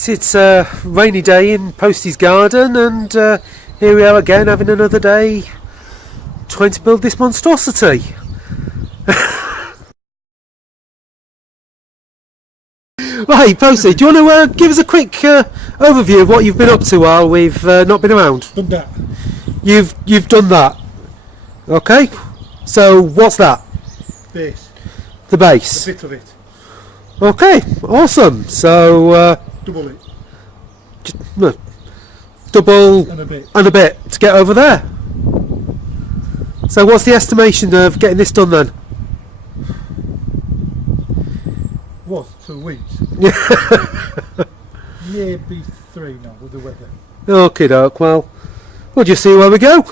Right, it's a rainy day in Posties garden, and here we are again having another day trying to build this monstrosity. Right, Posty, do you want to give us a quick overview of what you've been up to while we've not been around? Done that. You've done that. Okay. So what's that? Base. The base. A bit of it. Okay, awesome. So Double it. Double And a bit. to get over there. So what's the estimation of getting this done then? Was 2 weeks. Maybe 3 now with the weather. Okay, doke. Well, we'll just see where we go.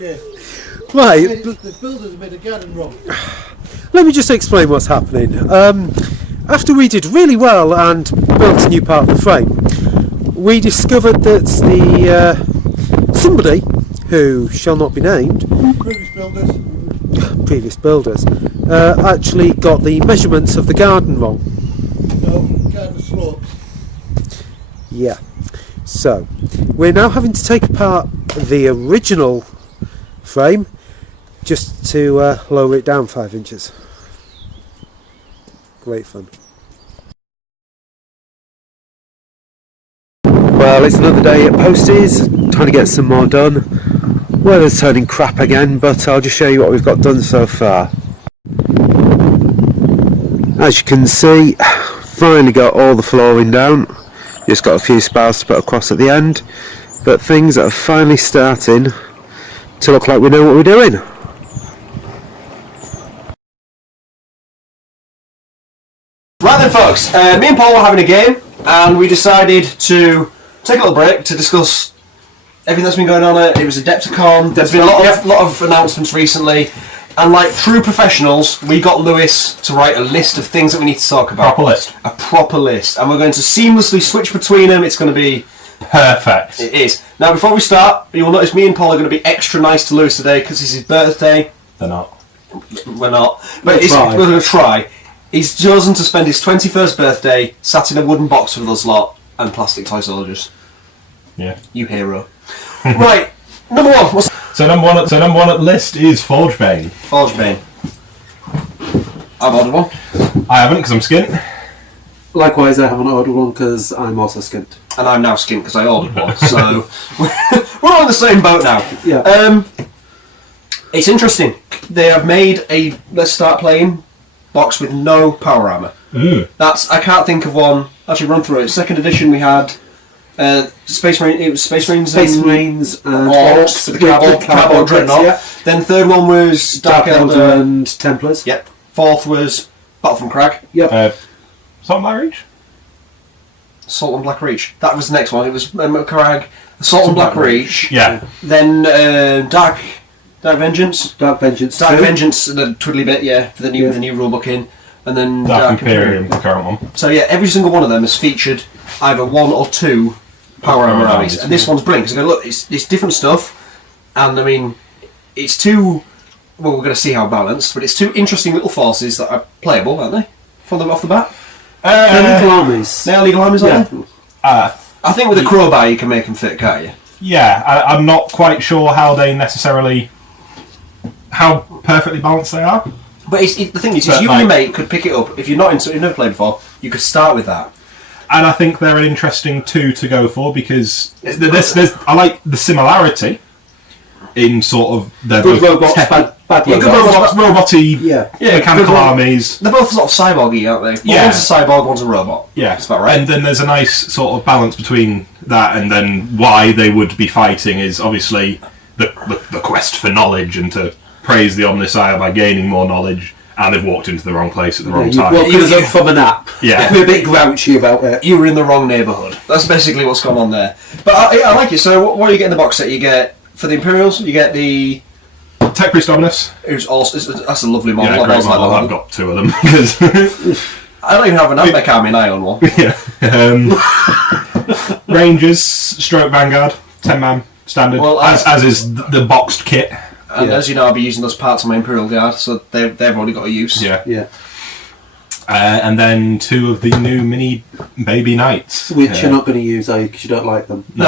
Yeah. Right. The builders have made a garden wrong. Let me just explain what's happening. After we did really well and built a new part of the frame, we discovered that the somebody who shall not be named, previous builders, actually got the measurements of the garden wrong. No, garden slopes. Yeah. So we're now having to take apart the original frame just to lower it down 5 inches. Great fun. Well, it's another day at Posties, trying to get some more done. Weather's turning crap again, but I'll just show you what we've got done so far. As you can see, finally got all the flooring down. Just got a few spars to put across at the end, but things are finally starting to look like we know what we're doing. Right then folks, me and Paul were having a game and we decided to take a little break to discuss everything that's been going on. It was Adaptacon, there's been a lot of announcements recently, and like true professionals, we got Lewis to write a list of things that we need to talk about. A proper list. And we're going to seamlessly switch between them. It's going to be perfect. It is. Now before we start, you'll notice me and Paul are going to be extra nice to Lewis today because it's his birthday. They're not. We're not. But we're going to try. He's chosen to spend his 21st birthday sat in a wooden box with us lot and plastic toy soldiers. Yeah. You hero. Right, number one. So number one at the list is Forgebane. Forgebane. I've ordered one. I haven't because I'm skint. Likewise, I haven't ordered one because I'm also skint. And I'm now skint because I ordered one. So we're on the same boat now. Yeah. It's interesting. They have made a let's start playing box with no power armor. I can't think of one. Actually, run through it. Second edition we had Space Marine. It was Space Marines. Space Marines and Orcs for the cardboard dreadnought. Yeah. Then third one was Dark Elder and Templars. Yep. Fourth was Battle from Crag. Yep. Salt and Black Reach? Salt and Black Reach. That was the next one. It was Crag, Salt and Black Reach. Yeah. Then Dark Vengeance. Dark Vengeance. Dark Vengeance, the twiddly bit, yeah, for the new rulebook in, and then Dark Imperium, the current one. So yeah, every single one of them has featured either 1 or 2 power armor armies, and this one's brilliant because look, it's different stuff, and I mean, it's two. Well, we're going to see how balanced, but it's 2 interesting little forces that are playable, aren't they? From them off the bat. They're legal armies. They're legal armies, aren't they? I think with a crowbar you can make them fit, can't you? Yeah, I'm not quite sure how perfectly balanced they are. But the thing is, you and your mate could pick it up. If you're not into it, you've never played before, you could start with that. And I think they're an interesting 2 to go for because I like the similarity in sort of their good robots, bad robots. Roboty, mechanical armies. They're both sort of cyborgy, aren't they? One's a cyborg, one's a robot. Yeah, that's about right. And then there's a nice sort of balance between that and then why they would be fighting is obviously the quest for knowledge and to praise the Omnissiah by gaining more knowledge, and they've walked into the wrong place at the wrong time. Woken us up from a nap. Yeah. We're a bit grouchy about it. You were in the wrong neighbourhood. That's basically what's gone on there. But I like it. So what do you get in the box set? You get, for the Imperials, you get the Tech Priest Dominus. Who's also, that's a lovely model. Yeah, great model. I've got 2 of them. I don't even have an Admech army and I own one. Yeah. Rangers, Stroke Vanguard, 10-man standard, well, as is the boxed kit. And as you know, I'll be using those parts on my Imperial Guard, so they've already got a use. Yeah. And then 2 of the new mini baby knights. Which you're not going to use, are you? Because you don't like them. No.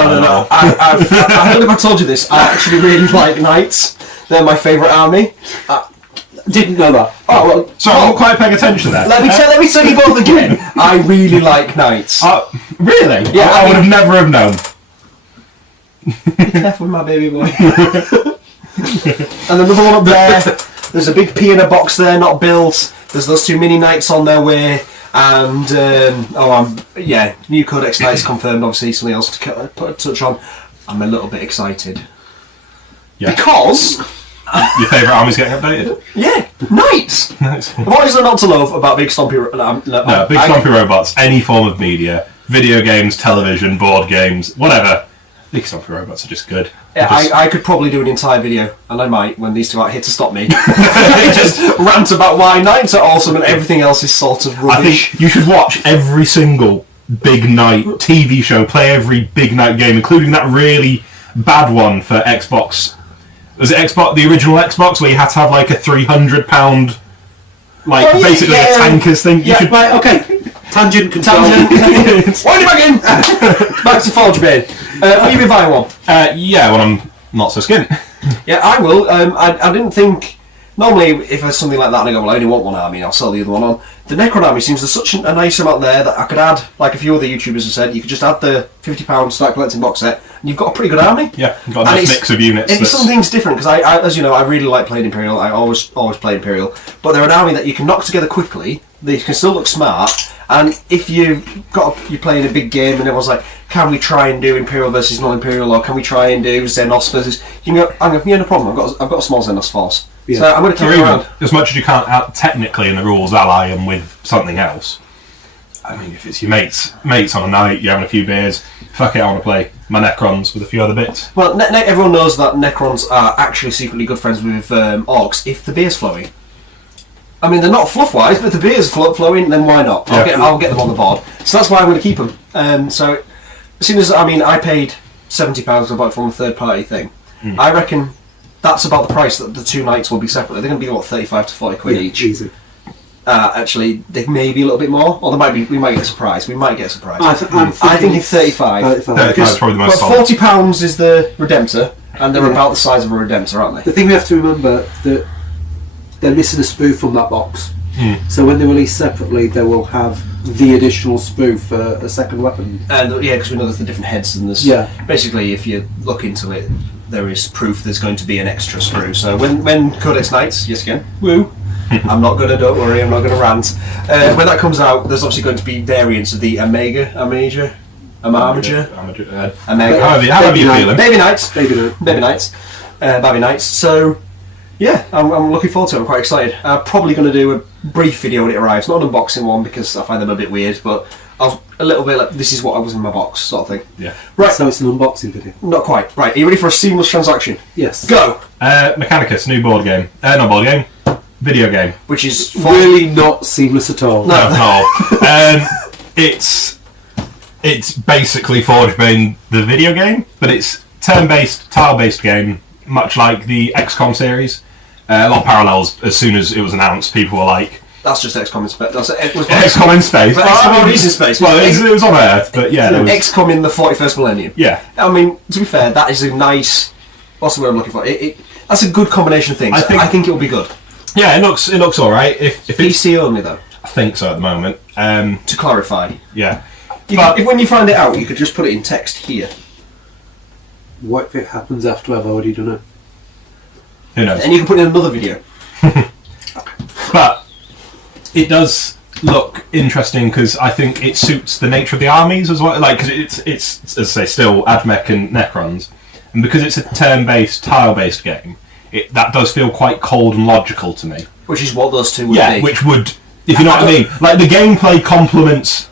I don't know if I told you this. I actually really like knights. They're my favourite army. Didn't know that. Oh well. So I'm not quite paying attention there. Let me tell you both again. I really like knights. Really? Yeah, I would have never have known. Be careful with my baby boy. And another one up there. There's a big P in a box there, not built. There's those 2 mini knights on their way. And new Codex Knights confirmed. Obviously, something else to put a touch on. I'm a little bit excited because your favourite army's getting updated. Yeah, knights. Nice. What is there not to love about big stompy? Big stompy robots. Any form of media, video games, television, board games, whatever. Big stompy robots are just good. Yeah, I could probably do an entire video, and I might when these two are here to stop me. Just rant about why knights are awesome and everything else is sort of rubbish. I think you should watch every single Big Knight TV show, play every Big Knight game, including that really bad one for Xbox. Was it Xbox, the original Xbox, where you had to have like a £300, basically a tankers thing? Right, okay. Tangent control. Wind it back in! Back to Forge Bane. Will you be buying one? Yeah, when I'm not so skint. Yeah, I will. I didn't think... Normally, if there's something like that and I go, well, I only want one army, I'll sell the other one on. The Necron army seems there's such a nice amount there that I could add, like a few other YouTubers have said, you could just add the £50 Start Collecting box set, and you've got a pretty good army. Yeah, you've got a nice mix of units. It's something's different, because I, as you know, I really like playing Imperial. I always play Imperial. But they're an army that you can knock together quickly, they can still look smart, and if you're playing a big game and everyone's like, can we try and do Imperial versus non-Imperial, or can we try and do Xenos versus... You can go, I'm going, yeah, no problem, I've got a small Xenos force. Yeah. So I'm going to keep it around. As much as you can't technically in the rules ally them with something else. I mean, if it's your mates on a night, you're having a few beers, fuck it, I want to play my Necrons with a few other bits. Well, everyone knows that Necrons are actually secretly good friends with Orcs if the beer's flowing. I mean, they're not fluff-wise, but if the beer's flowing, then why not? I'll get them on the board. So that's why I'm going to keep them. So as soon as, I paid £70 to buy it from a third-party thing. I reckon that's about the price that the 2 nights will be separately. They're going to be, 35 to 40 quid each. Easy. Actually, they may be a little bit more, or we might get a surprise. I think it's 35. 35 is probably the most solid. £40 is the Redemptor, and they're about the size of a Redemptor, aren't they? The thing we have to remember that they're missing a spoof from that box. So when they release separately, they will have the additional spoof for a second weapon. And because we know there's the different heads, and there's basically, if you look into it, there is proof there's going to be an extra sprue. So when Codex Knights, yes again, woo, don't worry, I'm not going to rant. When that comes out, there's obviously going to be variants of the Amager. Baby Knights. So, yeah, I'm looking forward to it. I'm quite excited. I'm probably going to do a brief video when it arrives, not an unboxing one because I find them a bit weird, but a little bit like, this is what was in my box, sort of thing. Yeah. Right. So it's an unboxing video. Not quite. Right, are you ready for a seamless transaction? Yes. Go! Mechanicus, new board game. Not board game, video game. Which is... really not seamless at all. No. It's basically Forge Bane, the video game, but it's turn-based, tile-based game, much like the XCOM series. A lot of parallels. As soon as it was announced, people were like... That's just XCOM in space. XCOM in space. XCOM is in space. Well, it was on Earth, but yeah. XCOM in the 41st millennium. Yeah. I mean, to be fair, that is a nice... What's the word I'm looking for? That's a good combination of things. I think it will be good. Yeah, it looks all right. If PC only, though. I think so at the moment. To clarify. Yeah. If when you find it out, you could just put it in text here. What if it happens after I've already done it? Who knows? And you can put it in another video. But it does look interesting because I think it suits the nature of the armies as well. Like, because it's as I say, still Admech and Necrons, and because it's a turn-based, tile-based game, that does feel quite cold and logical to me. Which is what those two would be. Yeah, which would, if you know what I mean, like the gameplay complements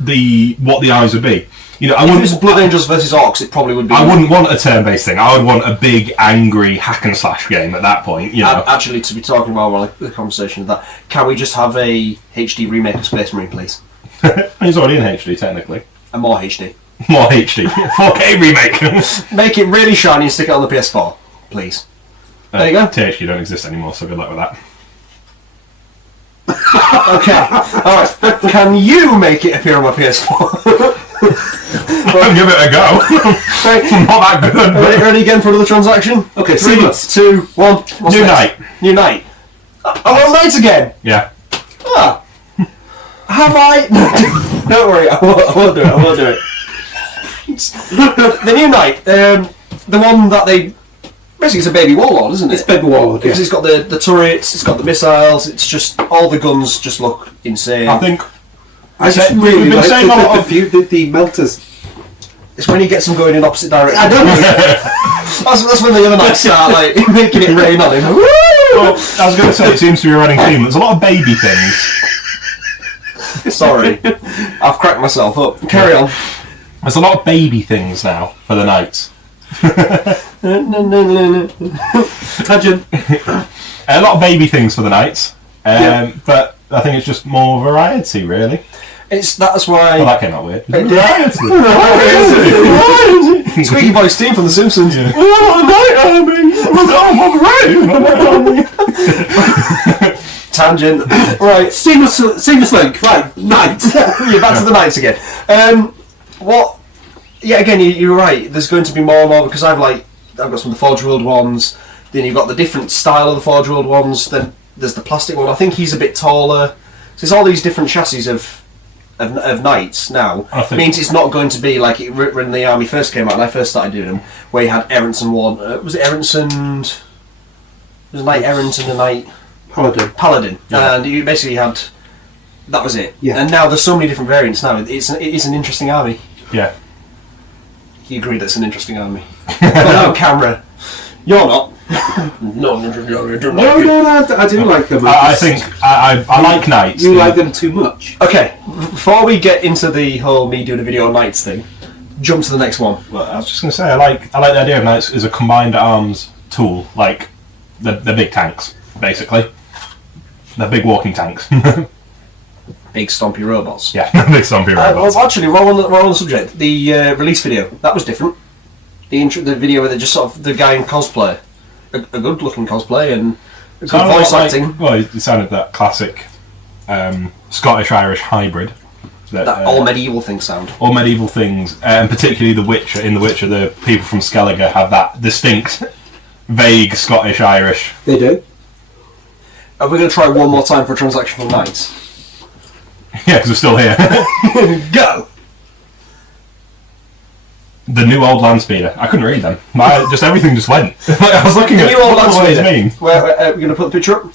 what the eyes would be. You know, if it was Blood Angels versus Orcs, it probably would be. I wouldn't want a turn-based thing. I would want a big, angry hack and slash game at that point. You know, actually, to be talking about the conversation of that, can we just have a HD remake of Space Marine, please? He's already in HD, technically. And more HD. More HD. 4K remake. Make it really shiny and stick it on the PS4, please. There you go. THQ don't exist anymore, so good luck with that. Okay, alright. Can you make it appear on my PS4? I'll give it a go. Right. Not that good. But Ready again for another transaction? Okay, 3, seamless. 2, 1. What's New next? night. New night. Oh, night again. Yeah. Ah. Have I? Don't worry, I won't do it. I won't do it. The new night. The one that they. Basically, it's a baby warlord, isn't it? It's Baby Warlord, Because yeah. it's got the turrets, it's got the missiles, it's just all the guns just look insane. I think I just really we've been like saying a lot of. the melters. It's when he gets them going in opposite directions. I don't know. That's when the other nights start like making it rain on him. Woo! Well, I was going to say, it seems to be a running theme. There's a lot of baby things. Sorry, I've cracked myself up. Carry on. There's a lot of baby things now for the nights. Tangent. A lot of baby things for the nights. Yeah. But I think it's just more variety, really. That's why. Well, that came out weird. Squeaky voice team from The Simpsons. Yeah. Tangent. Right. Seamless link. Right. Night. You're back to the nights again. What? Yeah, again, you're right. There's going to be more and more because I've got some of the Forge World ones. Then you've got the different style of the Forge World ones. Then there's the plastic one. I think he's a bit taller. So there's all these different chassis of knights now. I think- Means it's not going to be like when the army first came out and I first started doing them, where you had Aronson one. Was it Aronson? There was a knight Aronson and a knight Paladin, Yeah. and you basically had. That was it. Yeah. And now there's so many different variants now. It is an interesting army. Yeah. You agree that's an interesting army? But no camera. You're not. No, you don't like it. No, I do like them. I think I like nights. you like them too much. Okay, before we get into the whole me doing a video on nights thing, jump to the next one. Well, I was just going to say, I like the idea of knights as a combined arms tool. Like, they're big tanks, basically. They're big walking tanks. Big stompy robots. Yeah, big zombie robots. Well, actually, we're on the subject. The release video, that was different. The video where they just sort of, the guy in cosplay, a good looking cosplay and good voice acting. Well, it sounded that classic Scottish-Irish hybrid. That all medieval things sound. All medieval things, and particularly The Witcher. In The Witcher, the people from Skellige have that distinct, vague Scottish-Irish. They do. Are we going to try one more time for a transaction from Knights? Yeah, because we're still here. Go! The new old land speeder. I couldn't read them. Everything just went. I was looking at New old what the words mean. Where we're going to put the picture up?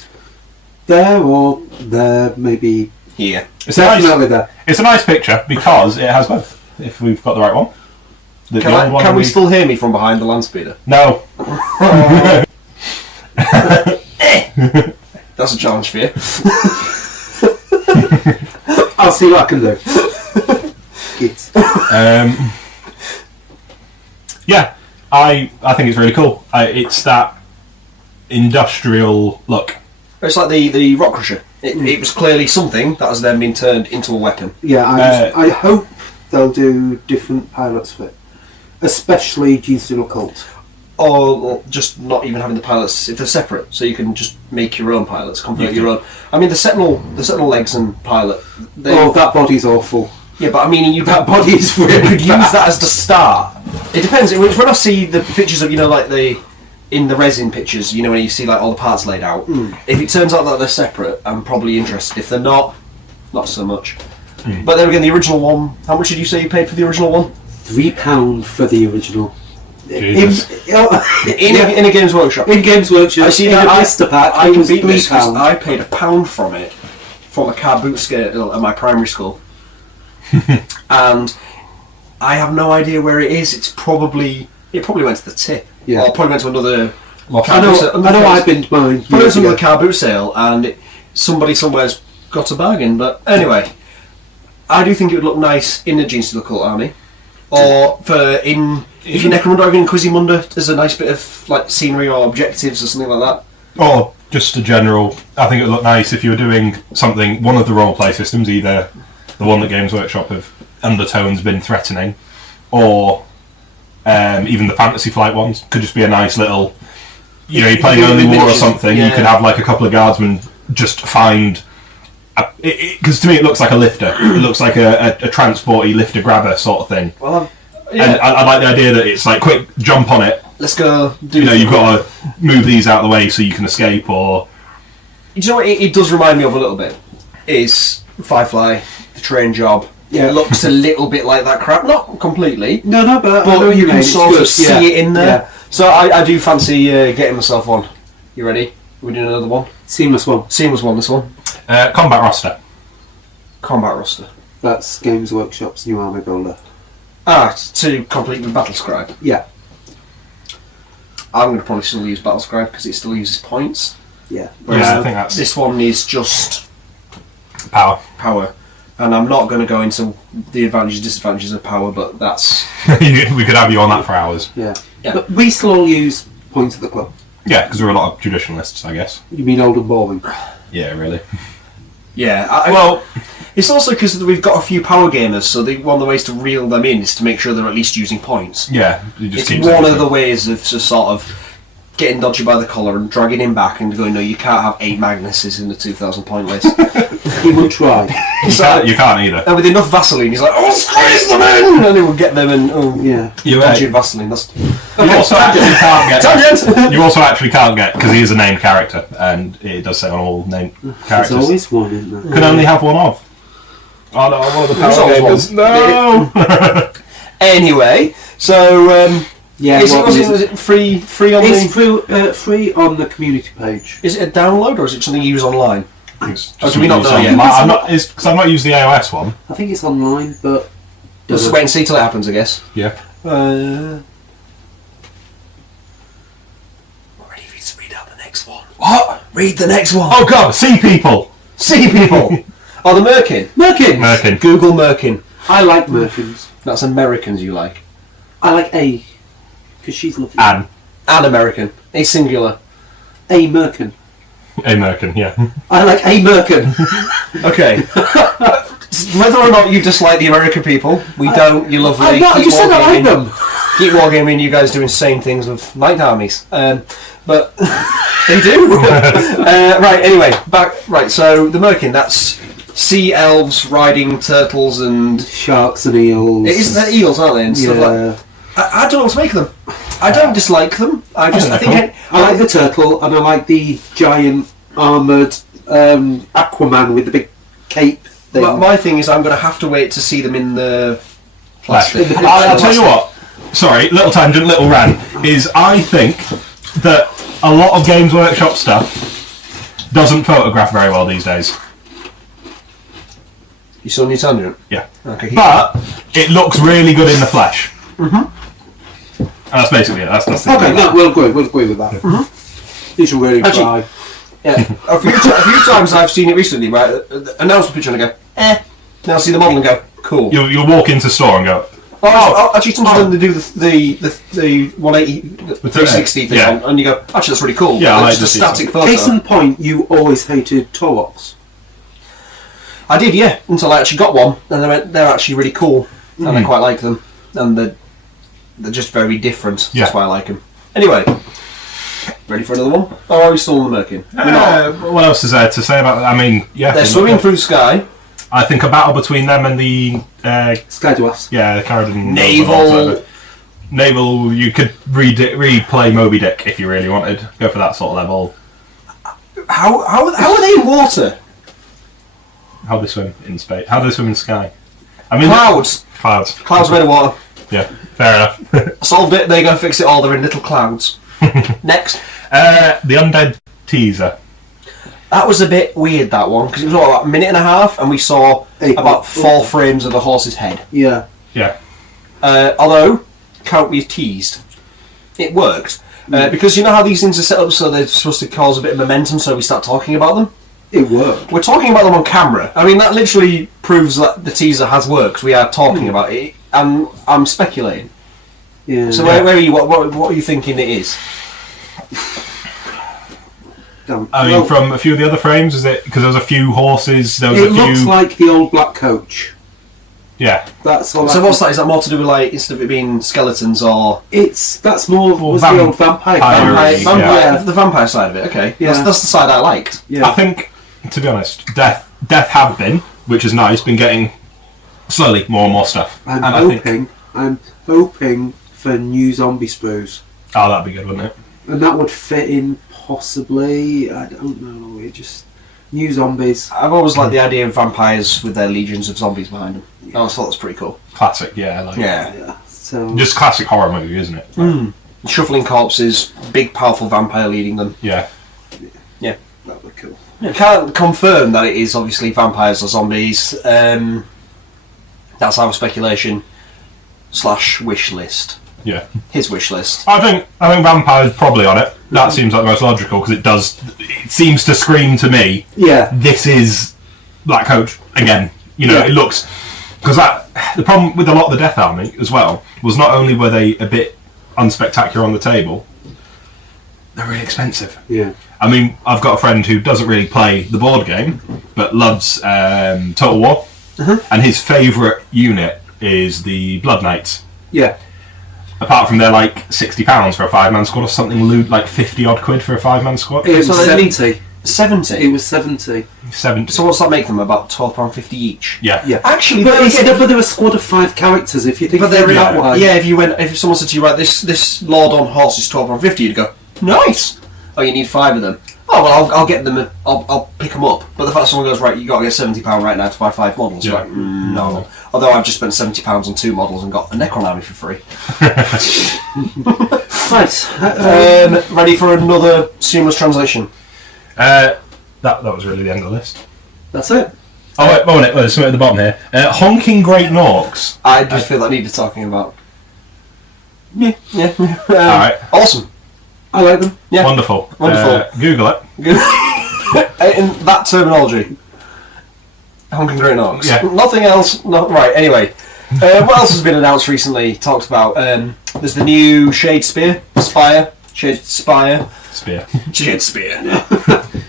There or there, maybe. Here. It's a nice, Definitely there. it's a nice picture because it has both. If we've got the right one. The old one Can we and still hear me from behind the land speeder? No. That's a challenge for you. I'll see what I can do. Git. Yeah, I think it's really cool. It's that industrial look. It's like the rock crusher. It was clearly something that has then been turned into a weapon. Yeah, I hope they'll do different pilots for it, especially GC Cult. Or just not even having the pilots if they're separate, so you can just make your own pilots, convert your own. I mean, the Sentinel legs and pilot. Oh, that body's awful. Yeah, but I mean, That body's you really could use that as the start. It depends. When I see the pictures of in the resin pictures, when you see like all the parts laid out. If it turns out that they're separate, I'm probably interested. If they're not so much. But then again, the original one. How much did you say you paid for the original one? £3 for the original. Jesus. In a Games Workshop. In Games Workshop. I see in that. the blister pack. I it can was beat this 'cause £3. I paid £1 from it from a car boot scale at my primary school, and I have no idea where it is. It probably went to the tip, Yeah. or probably went to another. I know I binned mine. Probably years went to ago. the car boot sale, and somebody somewhere's got a bargain. But anyway, I do think it would look nice in a Jeans Cult army, or if you're Necromunda or in Quizimunda, there's a nice bit of like scenery or objectives or something like that. Or just a general. I think it would look nice if you were doing something. One of the role play systems, either the one that Games Workshop have undertones been threatening, or even the Fantasy Flight ones could just be a nice little. You're playing Early War or something. Yeah. You could have like a couple of guardsmen just find because to me it looks like a lifter. It looks like a transporty lifter grabber sort of thing. Well, And I like the idea that it's like quick jump on it. let's go. You've got to move these out of the way so you can escape. Or You know what it does remind me of a little bit? Is Firefly, the train job. Yeah. It looks a little bit like that crap. Not completely. No, but I know But you can mean. It's sort of good, see yeah. it in there. Yeah. So I do fancy getting myself one. You ready? Are we doing another one? Seamless one. Seamless one, this one. combat roster. Combat roster. That's Games Workshop's new army builder. To complete with Battlescribe. Yeah. I'm going to probably still use Battlescribe because it still uses points. Yeah. Whereas Yeah, I think that's this one is just power. power. And I'm not going to go into the advantages and disadvantages of power, but that's... We could have you on that for hours. Yeah. Yeah. But we still all use points at the club. Yeah, because we're a lot of traditionalists, I guess. You mean old and boring? Yeah, really. Yeah. Well, It's also because we've got a few power gamers, so one of the ways to reel them in is to make sure they're at least using points. yeah, you just It's keep one saying of the so. ways of just sort of getting dodgy by the collar and dragging him back and going, no, you can't have 8 Magnuses in the 2,000 point list. He would try. You can't either. And with enough Vaseline, he's like, oh, squeeze them in! And he will get them and, Yeah. dodgy Vaseline. That's... You also actually can't get. Tangent! You also actually can't get because he is a named character, and it does say on all named There's characters. always one, isn't there? Can only have one of. Oh no, one of the There's power always gamers. one. No. Anyway, so... Yeah. is what it free on It's the... free on the community page. Is it a download or is it something you use online? It's Oh, do we not use know on- yet? I'm not. Because I've not used the iOS one. I think it's online, but Let's wait and see till it happens, I guess. Yeah. We're ready for you to read out the next one. What? Read the next one. Oh god, sea people. See people. Oh, the Merkin. Merkins. Merkin. Google Merkin. I like Merkins. That's Americans you like. I like A, because she's lovely. An. An American. A singular. A Merkin. A Merkin. Yeah. I like A Merkin. Okay. Whether or not you dislike the American people, we don't. You love them. I'm not, I just said I like them. Keep wargaming. You guys do insane things with night armies. But they do. Right. Anyway, back. Right. So the Merkin. That's sea elves riding turtles and Sharks and eels. isn't that eels, aren't they? And stuff like. Yeah. I don't know what to make of them. I don't dislike them. I think I like the turtle, and I like the giant armoured Aquaman with the big cape thing. my thing is I'm going to have to wait to see them in the plastic. I'll tell you what. Sorry, little tangent, little rant. Is I think that a lot of Games Workshop stuff doesn't photograph very well these days. You saw your tangent? Yeah. Okay. But it looks really good in the flesh. Mm-hmm. And that's basically it. That's the Okay, no, we'll agree with that. Mm-hmm. These are really Actually- dry. Yeah. a few times I've seen it recently where announce the picture and I go, Then I'll see the model and go, cool. You'll walk into store and go, Actually, sometimes they do the 180, the 360 thing, yeah. and you go, actually, that's really cool. Yeah, I like It's just a to see static photo. Case in point, you always hated Torwoks. I did, yeah, until I actually got one, and they're actually really cool, and I quite like them, and they're just very different. Yeah. That's why I like them. Anyway, ready for another one? Or are we still on the Merkin? what else is there to say about that? I mean, yeah. They're swimming through the sky. I think a battle between them and the Sky Dwarfs. the Carradine Naval. You could replay Moby Dick if you really wanted. Go for that sort of level. How are they in water? How they swim in space? How do they swim in sky? I mean, Clouds. Clouds Made of water. Yeah, fair enough. Solved it. They go fix it all. They're in little clouds. Next. The Undead teaser. That was a bit weird, that one, because it was about a minute and a half, and we saw about 4 frames of a horse's head. Yeah. Yeah. Although, can't be teased. It worked. Because you know how these things are set up so they're supposed to cause a bit of momentum, so we start talking about them? It worked. We're talking about them on camera. I mean, that literally proves that the teaser has worked. We are talking about it, and I'm speculating. Yeah. So where are you? What are you thinking it is? I mean, from a few of the other frames, is it because there was a few horses? There was It a few. looks like the old black coach. Yeah. That's all. So what's that? Is that more to do with, like, instead of it being skeletons or That's more Or was vamp- the old vampire. Vampire, the vampire side of it? Okay, Yeah. that's the side I liked. Yeah. I think, to be honest, Death Death have been, which is nice, been getting slowly more and more stuff. I'm and hoping for new zombie sprues. Oh, that'd be good, wouldn't it? And that would fit in possibly, I don't know, it just... New zombies. I've always liked the idea of vampires with their legions of zombies behind them. I always thought that's pretty cool. Classic, yeah. Yeah. So... Just classic horror movie, isn't it? Shuffling corpses, big powerful vampire leading them. Yeah. Yeah. That would be cool. I can't confirm that it is obviously vampires or zombies. That's our speculation / wish list. Yeah. His wish list. I think vampire's probably on it. That seems like the most logical because it seems to scream to me. Yeah. This is Black Coach again. You know, it looks because the problem with a lot of the Death Army as well was not only were they a bit unspectacular on the table, they're really expensive. Yeah. I mean, I've got a friend who doesn't really play the board game but loves Total War, and his favourite unit is the Blood Knights. Yeah. Apart from they're like £60 for a 5-man squad or something, like 50 odd quid for a 5-man squad. It was So 70. 70? It was 70. 70. So what's that make them? About £12.50 each? Yeah. Yeah. Actually, But they're a squad of 5 characters, if you think But they're that way. Yeah, if someone said to you, right, this Lord on horse is £12.50, you'd go, nice. Oh, you need 5 of them. Oh well, I'll get them. I'll pick them up. But the fact someone goes, right, you got to get £70 right now to buy 5 models. Yeah. You're like, no. Although I've just spent £70 on 2 models and got a Necron army for free. Right. Ready for another seamless translation? That was really the end of the list. That's it. Oh, wait, there's something at the bottom here. Honking Great Norks. I just feel that needed talking about. Yeah. Alright. Awesome. I like them. Yeah. Wonderful. Google it. In that terminology. Honking Great Norks. Yeah. Nothing else. Right, anyway. What else has been announced recently? Talked about. There's the new Shade Spire. Shade Spire. Spear. Shade Spear.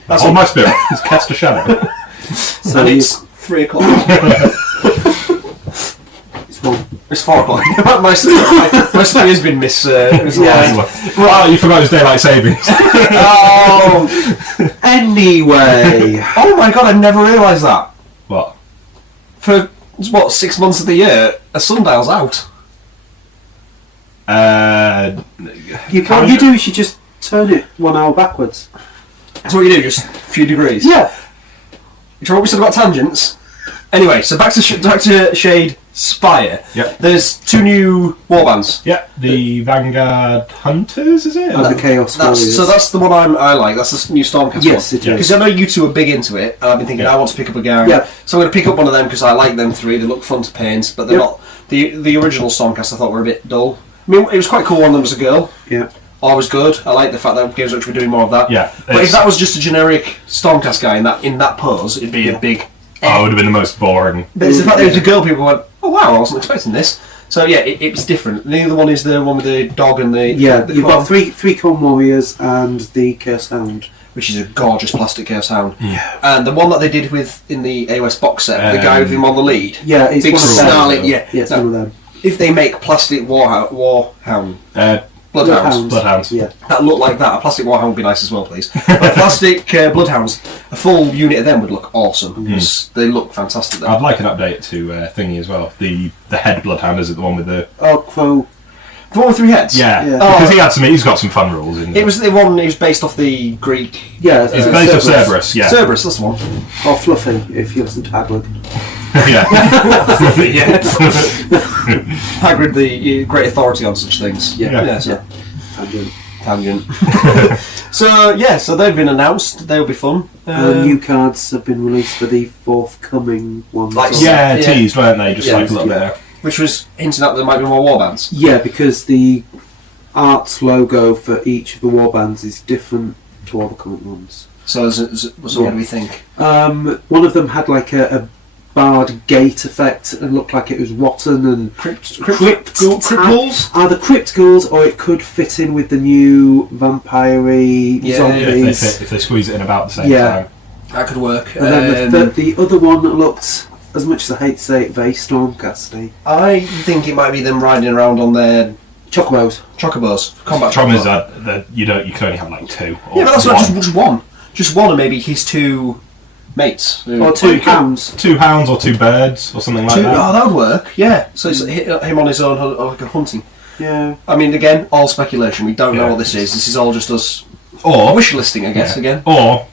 That's Oh, my spirit. It's cast a shadow. So and it's 3 o'clock. It's 4 o'clock. my spear's been misaligned. Wow, you forgot it was daylight savings. Oh. Anyway. Oh my god, I never realised that. What? For, 6 months of the year, a sundial's out. What you do is you just turn it 1 hour backwards. That's what you do, just a few degrees. Yeah. You know what we said about tangents? Anyway, so back to Shade Spire. Yep. There's 2 new warbands. Yeah, the Vanguard Hunters, is it? And the Chaos Warriors. So that's the one I like. That's the new Stormcast Yes, one. it is. Because I know you two are big into it, and I've been thinking I want to pick up a Garen. Yeah. So I'm going to pick up one of them because I like them 3. They look fun to paint, but they're not. The original Stormcast I thought were a bit dull. I mean, it was quite cool. One of them was a girl. Yeah. Always good. I like the fact that Games Workshop were doing more of that. Yeah. But if that was just a generic Stormcast guy in that pose, it'd be a big. Oh, it would have been the most boring. But it's the fact that it was a girl. People went, "Oh wow, I wasn't expecting this." So yeah, it was different. The other one is the one with the dog and the You've got three Clone Warriors and the Chaos Hound, which is a gorgeous plastic Chaos Hound. Yeah. And the one that they did with in the AOS box set, the guy with him on the lead. Yeah, it's big one of them. snarling. Yeah, Yeah, it's Now, one of them. if they make plastic Warhound, Bloodhounds. Bloodhounds. Yeah. That look like that. A plastic Warhound would be nice as well, please. But plastic Bloodhounds, a full unit of them would look awesome. Because they look fantastic. Then. I'd like an update to Thingy as well. The head Bloodhound, is it the one with the... Oh, Crow. The one with 3 heads. Yeah, Yeah. because he's got some fun rules in It was the one. It was based off the Greek. Yeah, It's based off Cerberus, yeah. Cerberus. That's the one. Or Fluffy, if you listen to Hagrid. Yeah. Yeah. Hagrid, the great authority on such things. Yeah. So. Tangent. So they've been announced. They'll be fun. New cards have been released for the forthcoming ones. Like- Yeah, Yeah. teased, weren't they? Just Yeah. like a little bit there. Which was hinting at there might be more warbands. Yeah, because the art's logo for each of the warbands is different to all the current ones. So what do we think? One of them had like a barred gate effect and looked like it was rotten and Crypt ghouls? Either crypt ghouls or it could fit in with the new vampire-y zombies. If they squeeze it in about the same Yeah. time. That could work. And then the other one looked, as much as I hate to say it, very Stormcasty. I think it might be them riding around on their Chocobos. combat. Problem is chocobo. that you can only have like 2. Or Yeah, but that's one. not just one. Just one, and maybe his 2 mates. Or two hounds. 2 hounds or 2 birds or something like that. Oh, that would work. Yeah. So it's him on his own, like a hunting. Yeah. I mean, again, all speculation. We don't know what this is. This is all just us Or wish listing, I guess. Again. Or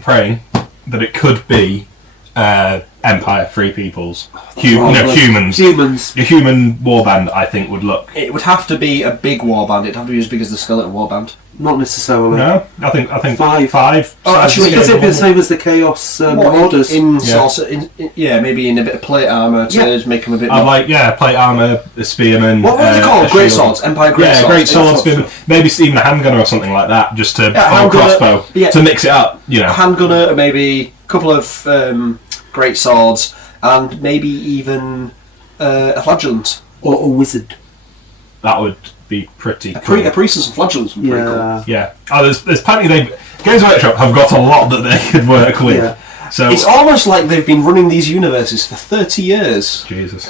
praying that it could be Empire, Free Peoples, humans. Humans. A human warband, I think, would look. It would have to be a big warband. It'd have to be as big as the skeleton warband. Not necessarily. No, I think Five. Oh, actually, Because it'd be the same as the Chaos Orders. Maybe in a bit of plate armour to make them a bit I more... like, plate armour, a spearman. What were they called? a Great shield. swords? Empire great swords. Yeah, great sword, spearman. Maybe even a handgunner or something like that, just to handgunner, crossbow yeah. to mix it up. You know, A handgunner, maybe a couple of great swords, and maybe even a flagellant. Or a wizard. that would be pretty A cool. priest and some flagellants would be pretty cool. Yeah. Oh, there's plenty. Games Workshop have got a lot that they could work with. Yeah. So It's almost like they've been running these universes for 30 years. Jesus.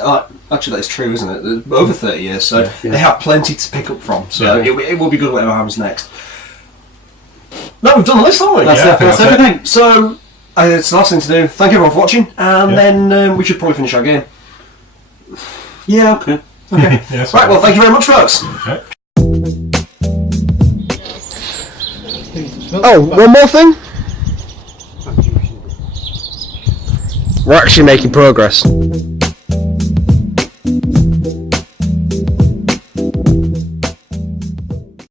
Actually, that's true, isn't it? Over 30 years, so they have plenty to pick up from. So it will be good whatever happens next. No, we've done the list, haven't we? That's everything. So it's the last thing to do. Thank everyone for watching, and then we should probably finish our game. Yeah, okay. Okay. Yes. Right, well, thank you very much, folks. Okay. Oh, one more thing. We're actually making progress.